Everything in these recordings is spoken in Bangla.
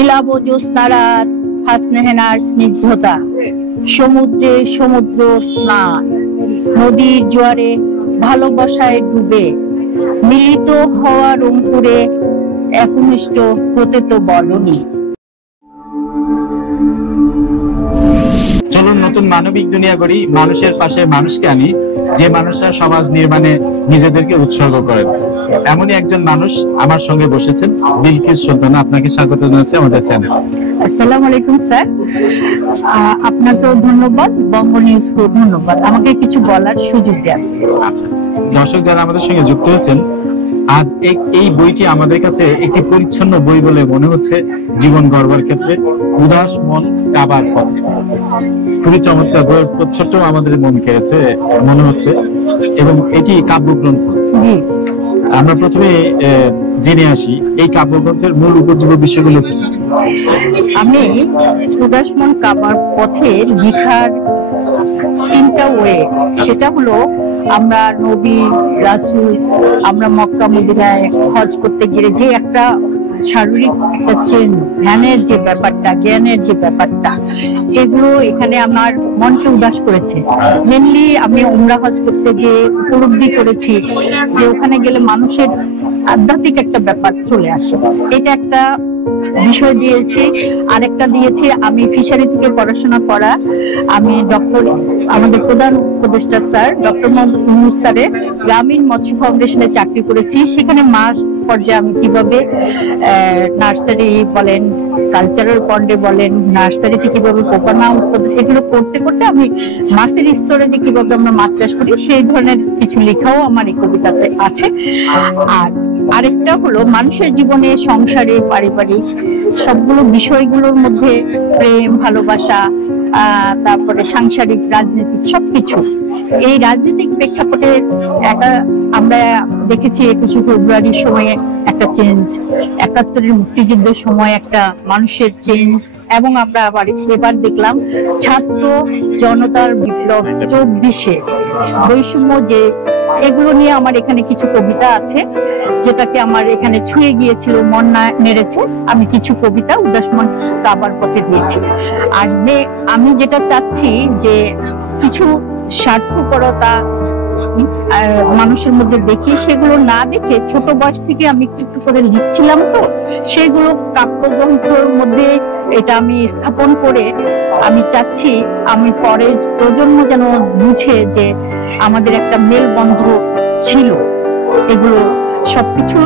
নীলাভ জ্যোৎস্নারাত হাসনেহেনার স্নিগ্ধতা, সমুদ্রে সমুদ্র স্নান, নদীর জোয়ারে ভালোবাসায় ডুবে মিলিত হওয়ার অঙ্কুরে একনিষ্ঠ হতে তো বলনি। চলুন নতুন মানবিক দুনিয়া গড়ি, মানুষের পাশে মানুষকে আনি, যে মানুষরা সমাজ নির্মাণে নিজেদেরকে উৎসর্গ করেন। এমনই একজন মানুষ আমার সঙ্গে বসেছেন, বিলকিস সুলতানা। আপনাকে স্বাগত জানাচ্ছি আমাদের চ্যানেলে। আসসালামু আলাইকুম স্যার, আপনাকেও ধন্যবাদ, বঙ্গ নিউজকেও ধন্যবাদ আমাকে কিছু বলার সুযোগ দেওয়ার। আচ্ছা, দর্শক যারা আমাদের সঙ্গে যুক্ত হয়েছেন, আজ এই বইটি আমাদের কাছে একটি পরিচ্ছন্ন বই বলে মনে হচ্ছে। জীবন গড়বার ক্ষেত্রে উদাস মন কাবার পথে, খুবই চমৎকার বই। ছোট্ট আমাদের মন কেড়েছে মনে হচ্ছে, এবং এটি কাব্যগ্রন্থ। আমরা প্রথমে জেনে আসি এই কাব্যগ্রন্থের মূল উপজীব্য বিষয়গুলো। আমি উদাস মন কাবার পথে লেখার তিনটা ওয়ে, সেটা হলো আমরা নবী রাসূল, আমরা মক্কা মদিনায় হজ করতে গিয়ে যে একটা শারীরিক একটা চেঞ্জ, ধ্যানের যে ব্যাপারটা, জ্ঞানের যে ব্যাপারটা, এগুলো এখানে আমার মনকে উদাস করেছে। মেনলি আমি উমরা হজ করতে গিয়ে উপলব্ধি করেছি যে ওখানে গেলে মানুষের আধ্যাত্মিক একটা ব্যাপার চলে আসে, এটা একটা বিষয় দিয়েছি। আরেকটা দিয়েছি, আমি ফিশারি থেকে পড়াশোনা করা, আমি আমাদের প্রধান উপদেষ্টা স্যার ডক্টর মোহাম্মদ ইউনূস স্যারের গ্রামীণ মৎস্য ফাউন্ডেশনে চাকরি করেছি। সেখানে মাস পর্যায়ে আমি কিভাবে নার্সারি বলেন, কালচারাল পন্ডে বলেন, নার্সারিতে কিভাবে পোকানা উৎপাদন, এগুলো করতে করতে আমি মাছের স্তরে যে কিভাবে আমরা মাছ চাষ করি সেই ধরনের কিছু লেখাও আমার এই কবিতাতে আছে। আর আরেকটা হলো মানুষের জীবনে, সংসারে, পারিবারিক সবগুলো বিষয়গুলোর মধ্যে প্রেম, ভালোবাসা, তারপরে সাংসারিক, রাজনৈতিক সবকিছু। এই রাজনৈতিক প্রেক্ষাপটে একটা আমরা দেখেছি 21শে ফেব্রুয়ারির সময়ে একটা চেঞ্জ, ৭১-এর মুক্তিযুদ্ধের সময় একটা মানুষের চেঞ্জ, এবং আমরা আবার এবার দেখলাম ছাত্র জনতার বিপ্লব ২৪শে বৈষম্য, যে এগুলো নিয়ে আমার এখানে কিছু কবিতা আছে যেটাকে আমার এখানে ছুঁয়ে গিয়েছিল, মন নেড়েছে। আমি কিছু কবিতা উদাস মন কাবার পথে দিয়েছি। আর আমি যেটা চাচ্ছি যে কিছু স্বার্থপরতা মানুষের মধ্যে দেখি, সেগুলো না দেখে ছোট বয়স থেকে আমি একটু করে লিখছিলাম, তো সেগুলো কাব্যগ্রন্থের মধ্যে এটা আমি স্থাপন করে আমি চাচ্ছি আমি পরের প্রজন্ম যেন বুঝে যে আমাদের একটা মেলবন্ধ ছিল। এগুলো সবকিছু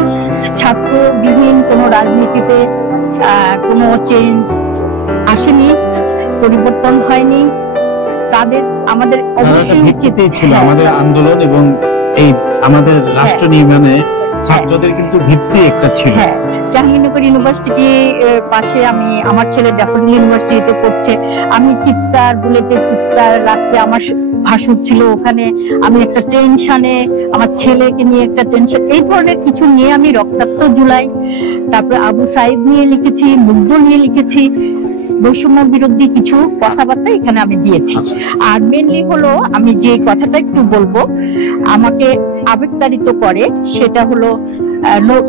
ছাত্রবিহীন কোনো রাজনীতিতে কোনো চেঞ্জ আসেনি, পরিবর্তন হয়নি। আমাদের অবশ্যই উচিত ছিল আমাদের আন্দোলন, এবং এই আমাদের রাষ্ট্র নির্মাণে ছাত্রদের কিন্তু ভিত্তি একটা ছিল। জাহাঙ্গীরনগর ইউনিভার্সিটির পাশে আমার ছেলে ড্যাফোডিল ইউনিভার্সিটিতে পড়ছে, আমি বুলেটে চিৎকার রাত্রে আমার ভাষণ ছিল ওখানে, আমি একটা টেনশনে, আমার ছেলেকে নিয়ে একটা টেনশন, এই ধরনের কিছু নিয়ে আমি রক্তাক্ত জুলাই, তারপরে আবু সাইদ নিয়ে লিখেছি, মুগ্ধ নিয়ে লিখেছি, বৈষম্য বিরোধী কিছু কথাবার্তা এখানে আমি দিয়েছি। আর মেনলি হলো আমি যে কথাটা একটু বলবো আমাকে আবেগতাড়িত করে, সেটা হলো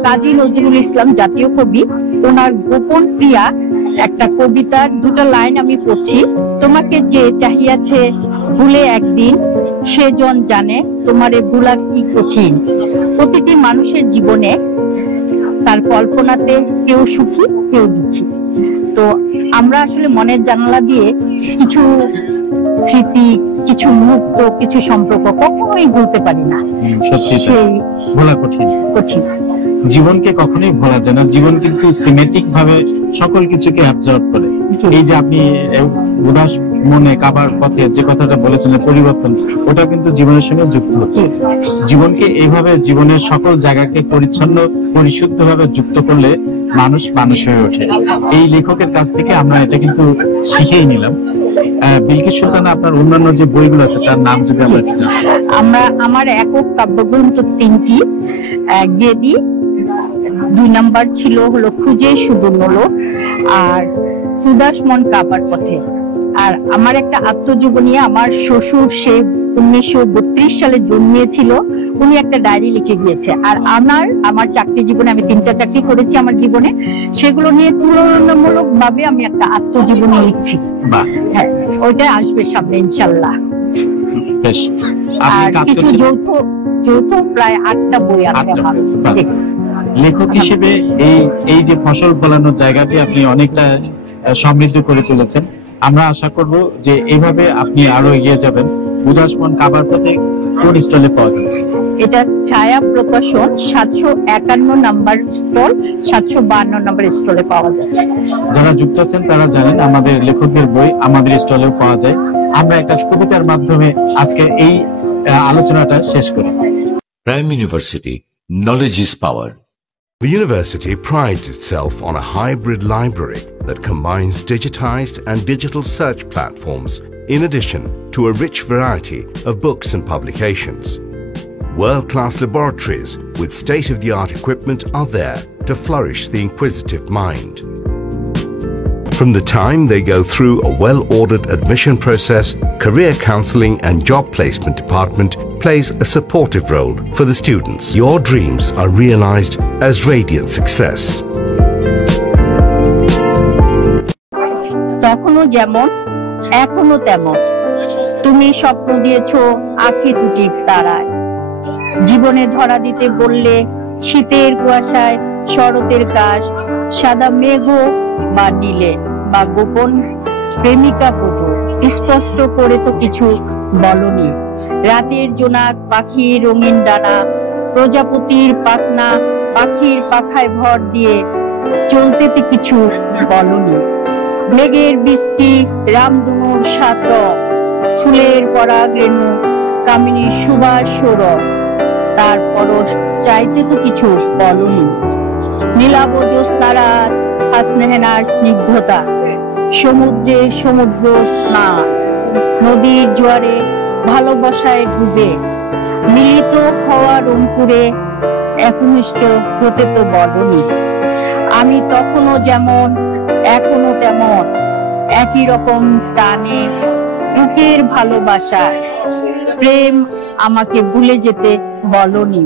কাজী নজরুল ইসলাম, জাতীয় কবি, ওনার গোপন প্রিয়া একটা কবিতার দুটো লাইন আমি পড়ছি। তোমাকে যে চাহিয়াছে ভুলে একদিন, সেজন জানে তোমারে ভুলা কি কঠিন। প্রতিটি মানুষের জীবনে তার কল্পনাতে কেউ সুখী কেউ দুঃখী। তো আমরা আসলে মনের জানালা দিয়ে কিছু স্মৃতি, কিছু মুহূর্ত, কিছু সম্পর্ক কখনোই ভুলতে পারি না। সেই ভোলা কঠিন। জীবনকে কখনোই ভোলা যায় না। জীবন কিন্তু সিমেট্রিক ভাবে সকল কিছুকে অ্যাবজর্ব করে। এই যে আপনি উদাস মনে কাবার পথে যে কথাটা বলেছেন, পরিবর্তন, ওটা কিন্তু জীবনের সঙ্গে যুক্ত হচ্ছে। জীবনকে এইভাবে জীবনের সকল জায়গাকে পরিচ্ছন্ন, পরিশুদ্ধভাবে যুক্ত করলে মানুষ মানুষ হয়ে ওঠে। এই লেখকের কাছ থেকে আমরা এটা কিন্তু শিখেই নিলাম। বিলকিস সুলতানা, আপনার অন্যান্য যে বইগুলো আছে তার নাম যদি আমরা একটু জানতে চাই। আমার একক কাব্যগ্রন্থ ৩টি, গেদি, ২ নাম্বার ছিল হলো খুঁজে শুধু নলো, আর উদাস মন কাবার পথে। আর আমার একটা আত্মজীবনী, আমার শ্বশুর সে 1932 সালে জন্মিয়েছিল, উনি একটা ডায়েরি লিখে গিয়েছে। আর আমার চাকরি জীবনে আমি 3টা চাকরি করেছি আমার জীবনে, সেগুলো নিয়ে তুলনামূলক ভাবে আমি একটা আত্মজীবনী লিখছি। হ্যাঁ, ওইটা আসবে সামনে ইনশাল্লাহ। বেশ। আর কিছু যৌথ প্রায় 8টা বই আছে আমার। লেখক হিসেবে এই যে ফসল ফলানোর জায়গাটি আপনি অনেকটা সমৃদ্ধ করে তুলেছেন। আমরা আশা করব যে এইভাবে আপনি আরো এগিয়ে যাবেন। উদাস মন কাবার পথে কোন স্টলে পাওয়া যাচ্ছে? এটা ছায়া প্রকাশন 751 নাম্বার স্টল, 752 নাম্বার স্টলে পাওয়া যাচ্ছে। যারা যুক্ত আছেন তারা জানেন আমাদের লেখকদের বই আমাদের স্টলেও পাওয়া যায়। আমরা একটা কবিতার মাধ্যমে আজকে এই আলোচনাটা শেষ করি। Prime University, knowledge is power. The university prides itself on a hybrid library that combines digitized and digital search platforms in addition to a rich variety of books and publications. World-class laboratories with state-of-the-art equipment are there to flourish the inquisitive mind. From the time they go through a well-ordered admission process, career counseling and job placement department plays a supportive role for the students. Your dreams are realized as radiant success. তখনও যেমন এখনো তেমন, তুমি স্বপ্ন দিয়েছো আঁখি দুটি তারায়, জীবনে ধরা দিতে বললে শীতের কুয়াশায় শরতের কাশ, সাদা মেঘ বা নীলে বা গোপন প্রেমিকা বধূ, স্পষ্ট করে তো কিছু বলনি। রাতের জোনাক পাখির রঙিন ডানা, প্রজাপতির পাখনা পাখির পাখায় ভর দিয়ে চলতে তো কিছু বলনি। মেঘের বৃষ্টি রামধনুর সাত, ফুলের পরাগ রেণু কামিনী সুবাস সৌরভ, তারপরও চাইতে তো কিছু বলনি। নীলাভ জ্যোৎস্নারা হাসনেহেনার স্নিগ্ধতা, সমুদ্রে সমুদ্র স্নান, নদীর জোয়ারে ভালোবাসায় ডুবে মিলিত হওয়া রংপুরে একনিষ্ঠ হতে তো বলনি। আমি তখনও যেমন এখনো তেমন, একই রকম টানে বুকের ভালোবাসায়, প্রেম আমাকে ভুলে যেতে বলনি।